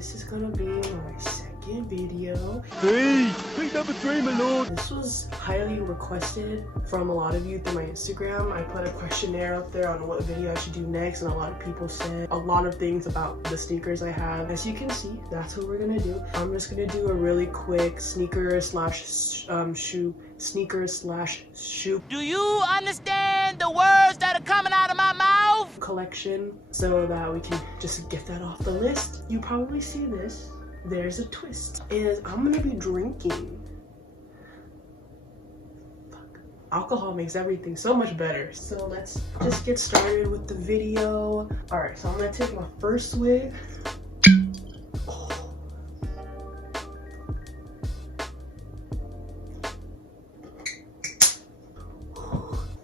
this is gonna be my second video. Hey, pick up a tray, my lord. This was highly requested from a lot of you through my Instagram. I put a questionnaire up there on what video I should do next, and a lot of people said a lot of things about the sneakers I have. As you can see, that's what we're gonna do. I'm just gonna do a really quick sneaker slash shoe Do you understand the words that are coming out of my mouth? collection, so that we can just get that off the list. You probably see this. There's a twist. Is I'm gonna be drinking. Fuck. Alcohol makes everything so much better. So let's just get started with the video. Alright, so I'm gonna take my first swig.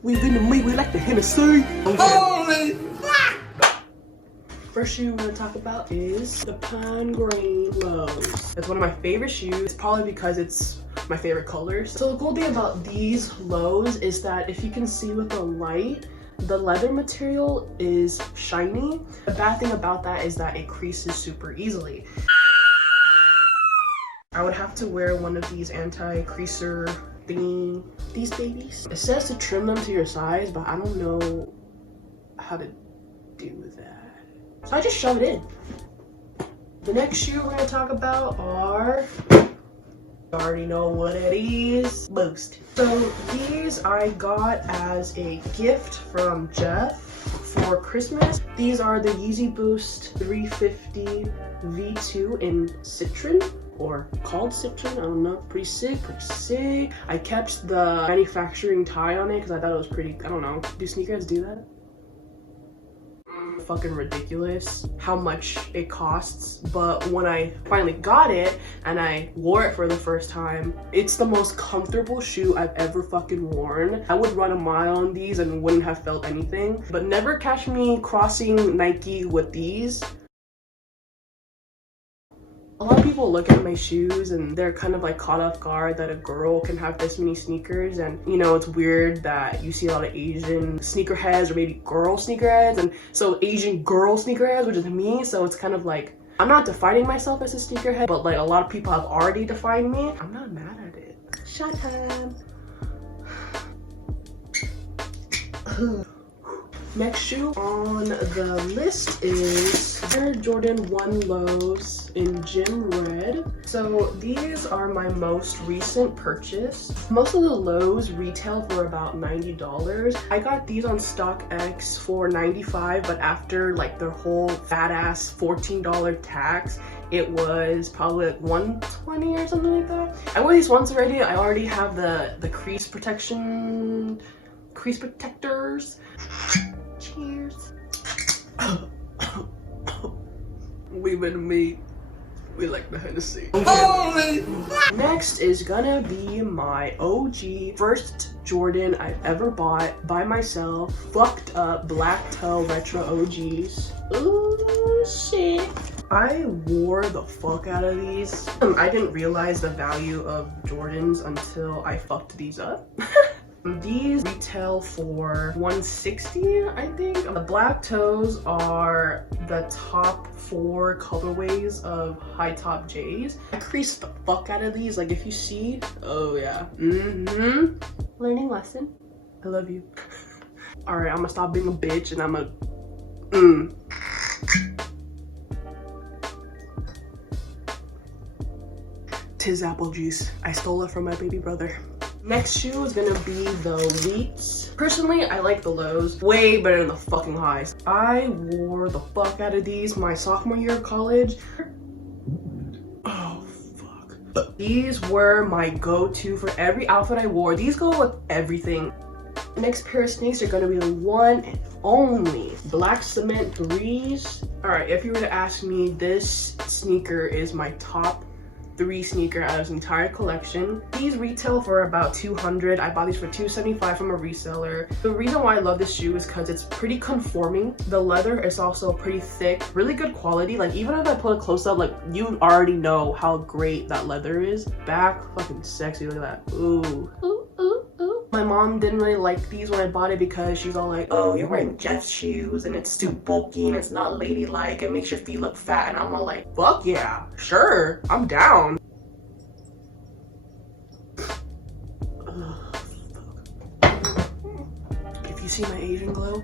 We've been to meet, we like the Hennessy. Holy fuck! First shoe we're gonna talk about is the Pine Green Lows. It's one of my favorite shoes, probably because it's my favorite colors. So the cool thing about these lows is that if you can see with the light, the leather material is shiny. The bad thing about that is that it creases super easily. I would have to wear one of these anti-creaser thingy, these babies. It says to trim them to your size, but I don't know how to do that. So I just shove it in. The next shoe we're gonna talk about are, you already know what it is, Boost. So these I got as a gift from Jeff for Christmas. These are the Yeezy Boost 350 V2 in Citron, or called Citron, I don't know. Pretty sick, pretty sick. I kept the manufacturing tie on it because I thought it was pretty, I don't know. Do sneakers do that? Fucking ridiculous how much it costs. But when I finally got it and I wore it for the first time, it's the most comfortable shoe I've ever fucking worn. I would run a mile on these and wouldn't have felt anything. But never catch me crossing Nike with these. A lot of people look at my shoes and they're kind of like caught off guard that a girl can have this many sneakers, and you know, it's weird that you see a lot of Asian sneakerheads or maybe girl sneakerheads, and so Asian girl sneakerheads, which is me, so it's kind of like, I'm not defining myself as a sneakerhead, but like a lot of people have already defined me. I'm not mad at it. Shut up. Next shoe on the list is Air Jordan 1 Lows in Gym Red. So these are my most recent purchase. Most of the lows retail for about $90. I got these on StockX for $95, but after like their whole fat ass $14 tax, it was probably like $120 or something like that. I wore these once already. I already have the crease protectors. Cheers. We've been meat. We like the Hennessy. Okay. Next is gonna be my OG first Jordan I've ever bought by myself. Fucked up black toe retro OGs. Ooh shit. I wore the fuck out of these. I didn't realize the value of Jordans until I fucked these up. These retail for $160, I think. The black toes are the top 4 colorways of high top J's. I creased the fuck out of these. Like if you see, oh yeah. Learning lesson. I love you. All right, I'm gonna stop being a bitch and I'm gonna, Tis apple juice. I stole it from my baby brother. Next shoe is gonna be the Wheats. Personally, I like the lows way better than the fucking highs. I wore the fuck out of these my sophomore year of college. Oh, fuck. These were my go-to for every outfit I wore. These go with everything. Next pair of sneakers are gonna be the one and only Black Cement 3s. All right, if you were to ask me, this sneaker is my top 3 sneaker out of this entire collection. These retail for about $200. I bought these for $275 from a reseller. The reason why I love this shoe is because it's pretty conforming. The leather is also pretty thick, really good quality. Like even if I put a close up, like you already know how great that leather is. Back fucking sexy, look at that. Ooh. Ooh, ooh, ooh. My mom didn't really like these when I bought it because she's all like, oh, you're wearing Jeff's shoes and it's too bulky and it's not ladylike. It makes your feet look fat. And I'm all like, fuck yeah, sure, I'm down. If you see my Asian glow,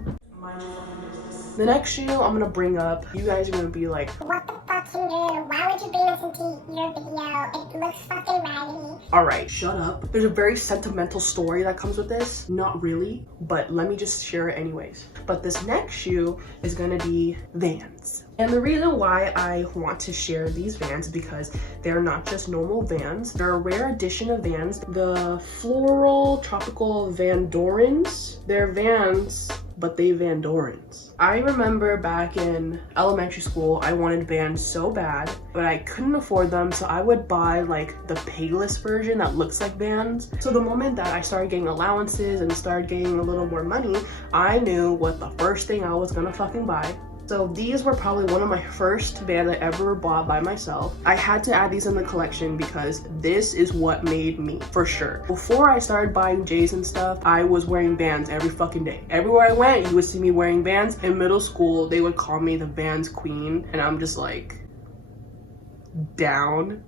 the next shoe I'm gonna bring up, you guys are gonna be like, what the fuck, Hindu? Why would you bring this into your video? It looks fucking raggedy. Alright, shut up. There's a very sentimental story that comes with this. Not really, but let me just share it anyways. But this next shoe is gonna be Vans. And the reason why I want to share these Vans is because they're not just normal Vans. They're a rare edition of Vans. The floral tropical Van Dorens. They're Vans, but they Van Dorens. I remember back in elementary school, I wanted Vans so bad, but I couldn't afford them, so I would buy like the Payless version that looks like Vans. So the moment that I started getting allowances and started getting a little more money, I knew what the first thing I was gonna fucking buy. So these were probably one of my first Vans I ever bought by myself. I had to add these in the collection because this is what made me, for sure. Before I started buying J's and stuff, I was wearing Vans every fucking day. Everywhere I went, you would see me wearing Vans. In middle school, they would call me the Vans Queen, and I'm just like, down.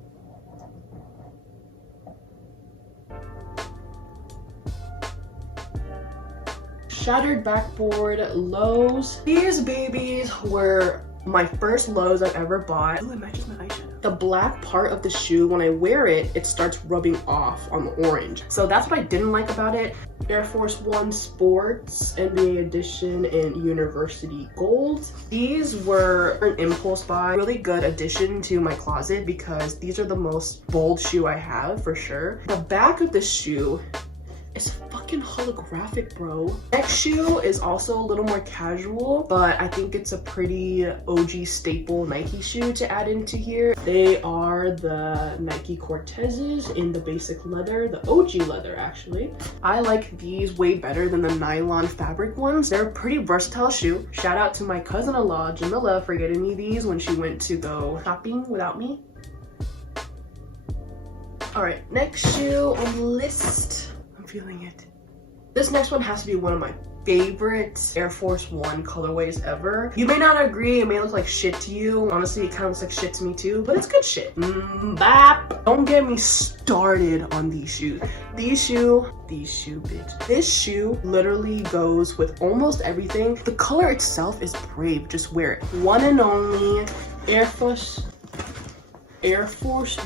Shattered backboard lows. These babies were my first lows I've ever bought. Ooh, it matches my eyeshadow. The black part of the shoe, when I wear it, it starts rubbing off on the orange. So that's what I didn't like about it. Air Force One Sports, NBA Edition, and University Gold. These were an impulse buy. Really good addition to my closet because these are the most bold shoe I have, for sure. The back of the shoe is fucking holographic, bro. Next shoe is also a little more casual, but I think it's a pretty OG staple Nike shoe to add into here. They are the Nike Cortezes in the basic leather, the OG leather actually. I like these way better than the nylon fabric ones. They're a pretty versatile shoe. Shout out to my cousin-in-law, Jamila, for getting me these when she went to go shopping without me. All right, next shoe on the list. Feeling it. This next one has to be one of my favorite Air Force One colorways ever. You may not agree, it may look like shit to you. Honestly, it kind of looks like shit to me too, but it's good shit. Bap. Don't get me started on these shoes. These shoe, bitch. This shoe literally goes with almost everything. The color itself is brave, just wear it. One and only Air Force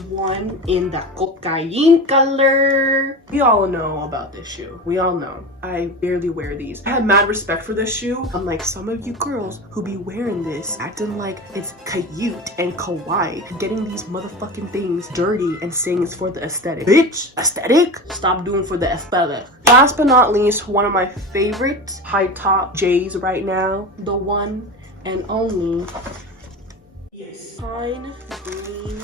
One in the cocaine color. We all know about this shoe. We all know. I barely wear these. I have mad respect for this shoe. I'm like, some of you girls who be wearing this, acting like it's cute and kawaii, getting these motherfucking things dirty and saying it's for the aesthetic. Bitch, aesthetic? Stop doing for the aesthetic. Last but not least, one of my favorite high top J's right now, the one and only Pine Green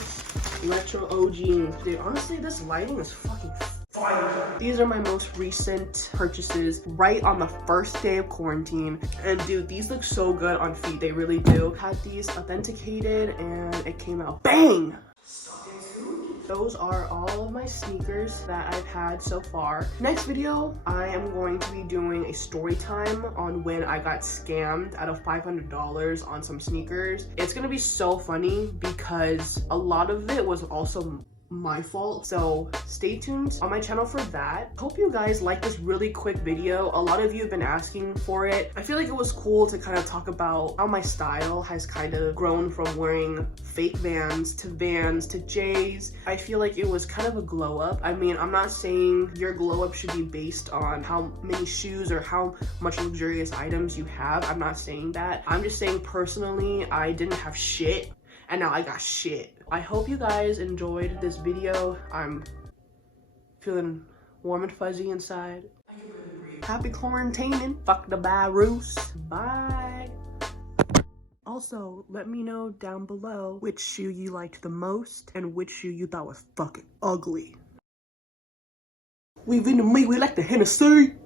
Retro OG. Dude, honestly, this lighting is fucking fire. These are my most recent purchases right on the first day of quarantine. And dude, these look so good on feet. They really do. Had these authenticated and it came out bang! Those are all of my sneakers that I've had so far. Next video, I am going to be doing a story time on when I got scammed out of $500 on some sneakers. It's gonna be so funny because a lot of it was also my fault, so stay tuned on my channel for that. Hope you guys like this really quick video. A lot of you have been asking for it. I feel like it was cool to kind of talk about how my style has kind of grown from wearing fake Vans to J's. I feel like it was kind of a glow up. I mean, I'm not saying your glow up should be based on how many shoes or how much luxurious items you have. I'm not saying that. I'm just saying personally, I didn't have shit and now I got shit. I hope you guys enjoyed this video. I'm feeling warm and fuzzy inside. I can really breathe. Happy quarantining. Fuck the virus. Bye. Also, let me know down below which shoe you liked the most and which shoe you thought was fucking ugly. We like the Hennessy.